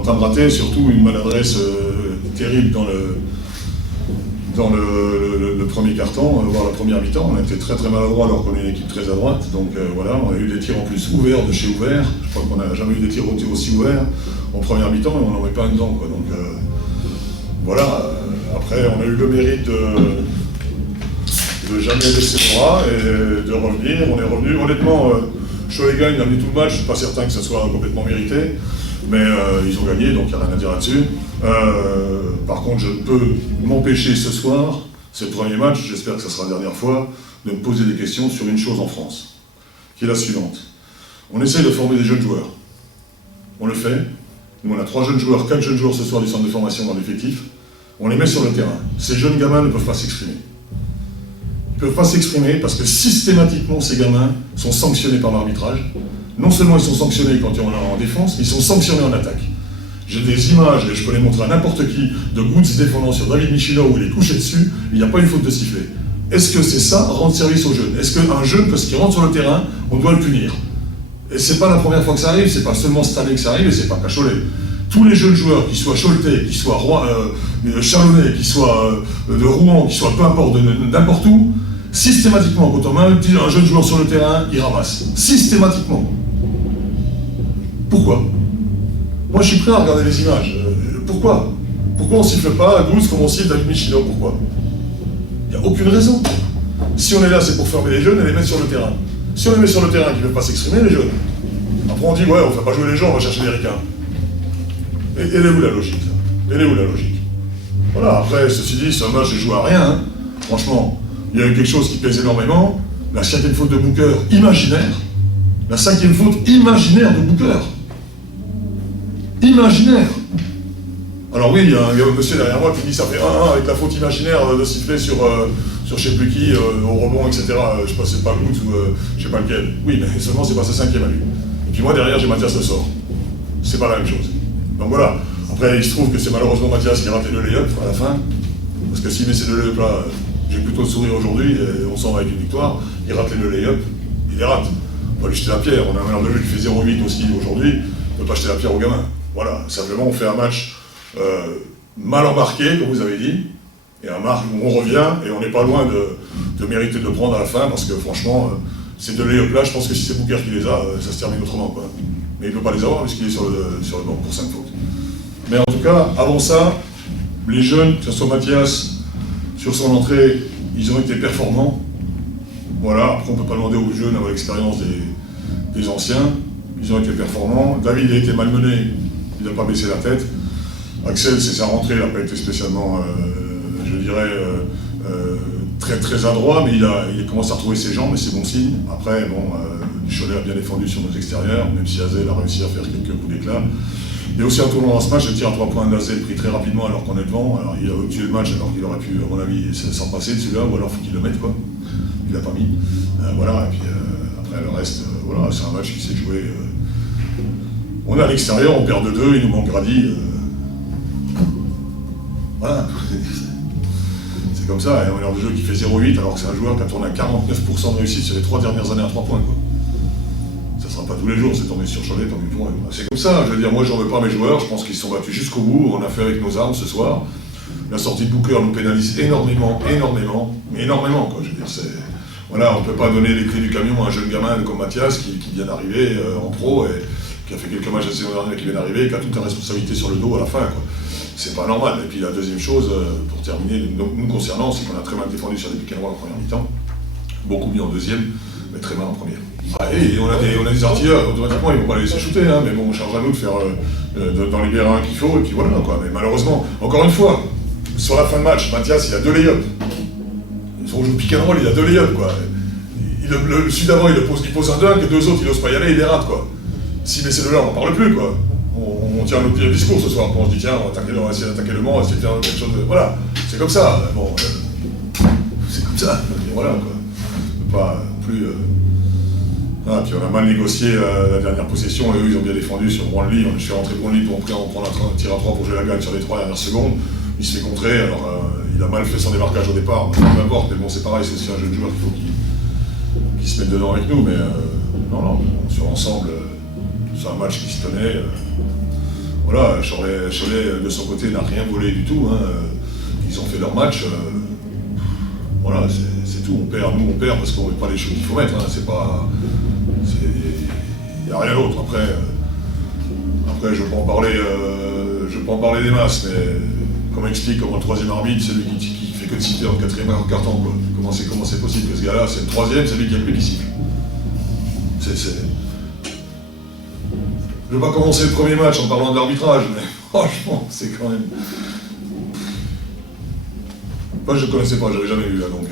en train de rater, surtout une maladresse terrible dans le premier carton, voire la première mi-temps. On a été très très maladroit alors qu'on est une équipe très à droite. Donc voilà, on a eu des tirs en plus ouverts de chez ouvert. Je crois qu'on n'a jamais eu des tirs aussi ouverts en première mi-temps et on n'en met pas un dedans, quoi. Donc voilà, après on a eu le mérite de jamais laisser le bras et de revenir. On est revenu. Honnêtement, Cholet gagne, il a mis tout le match. Je ne suis pas certain que ça soit complètement mérité. Mais ils ont gagné, donc il n'y a rien à dire là-dessus. Par contre, je ne peux m'empêcher ce soir, c'est le premier match, j'espère que ce sera la dernière fois, de me poser des questions sur une chose en France, qui est la suivante. On essaye de former des jeunes joueurs. On le fait. Nous, on a 4 jeunes joueurs ce soir du centre de formation dans l'effectif. On les met sur le terrain. Ces jeunes gamins ne peuvent pas s'exprimer. Ils ne peuvent pas s'exprimer parce que systématiquement, ces gamins sont sanctionnés par l'arbitrage. Non seulement ils sont sanctionnés quand on est en défense, ils sont sanctionnés en attaque. J'ai des images, et je peux les montrer à n'importe qui, de Goods défendant sur David Michino où il est couché dessus, il n'y a pas une faute de sifflet. Est-ce que c'est ça, rendre service aux jeunes? Est-ce qu'un jeune, parce qu'il rentre sur le terrain, on doit le punir? Et c'est pas la première fois que ça arrive, c'est pas seulement cette année que ça arrive, et c'est pas qu'à Cholet. Tous les jeunes joueurs, qu'ils soient choletais, qu'ils soient chalonnais, qu'ils soient de Rouen, qu'ils soient peu importe, n'importe où, systématiquement, quand on met un jeune joueur sur le terrain, il ramasse. Systématiquement. Pourquoi? Moi, je suis prêt à regarder les images. Pourquoi? Pourquoi on ne siffle pas à 12 comme on siffle David Michino? Pourquoi? Il n'y a aucune raison. Si on est là, c'est pour fermer les jeunes et les mettre sur le terrain. Si on les met sur le terrain, qu'ils ne veulent pas s'exprimer, les jeunes. Après, on dit, ouais, on ne fait pas jouer les gens, on va chercher les ricains. Et elle est où la logique, ça? Elle est où la logique? Voilà, après, ceci dit, c'est un match, j'ai joué à rien. Hein. Franchement, il y a eu quelque chose qui pèse énormément. La 5e faute de Booker, imaginaire. La 5e faute imaginaire de Booker. Imaginaire. Alors oui, il y a un monsieur derrière moi qui dit ça fait 1-1 avec la faute imaginaire de siffler sur je sais plus qui, au rebond, etc. Je sais pas si c'est pas Goods ou je sais pas lequel. Oui, mais seulement c'est pas sa 5e à lui. Et puis moi derrière j'ai Mathias Le Sort. C'est pas la même chose. Donc voilà. Après il se trouve que c'est malheureusement Mathias qui a raté le lay-up à la fin. Parce que s'il met ces 2 lay-up là, j'ai plutôt le sourire aujourd'hui et on s'en va avec une victoire. Il rate les 2 lay-up, il les rate. On va lui jeter la pierre. On a un meneur de jeu qui fait 0,8 aussi aujourd'hui. On ne peut pas jeter la pierre aux gamins. Voilà, simplement on fait un match mal embarqué, comme vous avez dit, et un match où on revient et on n'est pas loin de mériter de le prendre à la fin, parce que franchement, ces 2 lay-up là, je pense que si c'est Booker qui les a, ça se termine autrement, quoi. Mais il ne peut pas les avoir parce qu'il est sur le banc pour 5 fautes. Mais en tout cas, avant ça, les jeunes, que ce soit Mathias, sur son entrée, ils ont été performants. Voilà, après on ne peut pas demander aux jeunes d'avoir l'expérience des anciens. Ils ont été performants. David a été malmené, il n'a pas baissé la tête. Axel, c'est sa rentrée, il n'a pas été spécialement, je dirais, très très adroit, mais il a commencé à retrouver ses jambes, et c'est bon signe. Après, bon, Cholet a bien défendu sur nos extérieurs, même si Azel a réussi à faire quelques coups d'éclat. Il y a aussi un tournant dans ce match, le tir à 3 points d'Azel pris très rapidement alors qu'on est devant. Alors il a tué le match alors qu'il aurait pu, à mon avis, s'en passer de celui-là, ou alors il faut qu'il le mette, quoi. Il l'a pas mis. Voilà, et puis après le reste, voilà, c'est un match qui s'est joué. On est à l'extérieur, on perd de 2, il nous manque Grady. Voilà. C'est comme ça, et on a un jeu qui fait 0,8 alors que c'est un joueur qui a tourné à 49% de réussite sur les 3 dernières années à 3 points, quoi. Ça ne sera pas tous les jours, c'est tombé sur Cholet, tant mieux pour eux. C'est comme ça, je veux dire, moi j'en veux pas mes joueurs, je pense qu'ils se sont battus jusqu'au bout, on a fait avec nos armes ce soir. La sortie de Booker nous pénalise énormément, quoi, je veux dire, c'est... Voilà, on ne peut pas donner les clés du camion à un jeune gamin comme Mathias qui vient d'arriver en pro et qui a fait quelques matchs la saison dernière qui vient d'arriver et qui a toute la responsabilité sur le dos à la fin, quoi. C'est pas normal. Et puis la deuxième chose, pour terminer, nous concernant, c'est qu'on a très mal défendu sur des pick and roll en première mi-temps, beaucoup mieux en deuxième, mais très mal en première. Ah, et on a des artilleurs, automatiquement ils ne vont pas les laisser shooter, hein, mais bon, on charge à nous de faire dans les BR1 qu'il faut, et puis voilà, quoi. Mais malheureusement, encore une fois, sur la fin de match, Mathias, il a 2 lay-up. On joue pick and roll, il a 2 lay-up, quoi. Celui d'avant, il pose un dunk, et 2 autres, il n'ose pas y aller, il les rate, quoi. Si mais ces 2-là, on n'en parle plus, quoi. On tient notre discours ce soir, on se dit, tiens, on va essayer d'attaquer le Mans, on va essayer de faire quelque chose de... Voilà, c'est comme ça, bon, c'est comme ça, voilà, quoi. On ne peut pas plus... Ah, puis on a mal négocié la dernière possession, et eux, ils ont bien défendu sur Brownlee. Je suis rentré Brownlee pour prendre un tir à 3 pour jouer la gagne sur les 3 dernières secondes. Il se fait contrer, alors il a mal fait son démarquage au départ, peu importe, mais bon, c'est pareil, c'est aussi un jeune joueur qu'il faut qu'il se mette dedans avec nous, mais non, sur l'ensemble, c'est un match qui se tenait. voilà, Cholet de son côté n'a rien volé du tout. Hein. Ils ont fait leur match. Voilà, c'est tout. Nous on perd parce qu'on ne met pas les choses qu'il faut mettre. Hein. C'est pas. Il n'y a rien d'autre. Après, je peux en parler des masses, mais comme explique comment le troisième arbitre, c'est lui qui fait que de citer en quatrième carton. Quoi. Comment c'est possible que ce gars-là, c'est le troisième, c'est lui qui a plus qui siffle. Je ne vais pas commencer le premier match en parlant de l'arbitrage, mais franchement, c'est quand même. Moi, je ne connaissais pas, j'avais jamais vu là, donc.